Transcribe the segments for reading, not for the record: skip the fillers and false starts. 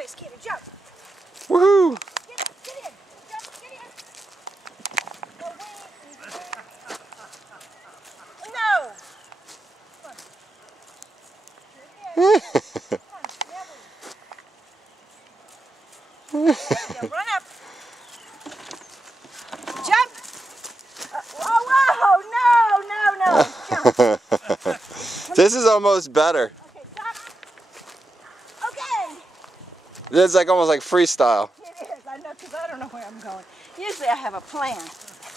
here, Skeeter, jump. Woohoo! Get in. Jump, get in. Go wing. No. Come on. Here it is. Come on, now wing. There you go, run up. Jump. Whoa, no. Jump. This is almost better. Okay, stop. Okay. It's like almost like freestyle. It is, I know, because I don't know where I'm going. Usually I have a plan.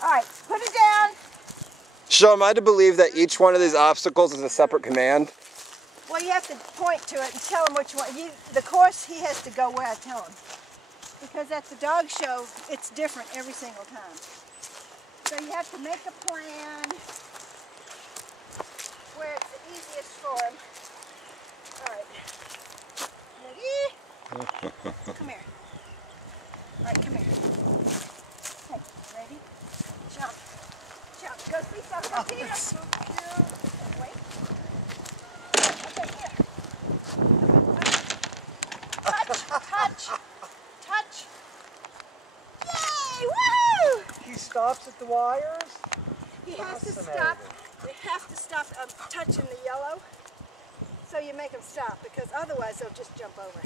All right, put it down. So am I to believe that each one of these obstacles is a separate command? Well, you have to point to it and tell him which one. The course, he has to go where I tell him. Because at the dog show, it's different every single time. So you have to make a plan where it's the easiest for him. All right. Ready? Come here. All right, come here. Okay, ready? Jump. Jump. Go see something. Oh, that's so cute. Wait. Okay, here. Touch. Yay! Woo! He stops at the wires? He has to Fascinating. stop. They have to stop touching the yellow. So you make them stop, because otherwise they'll just jump over.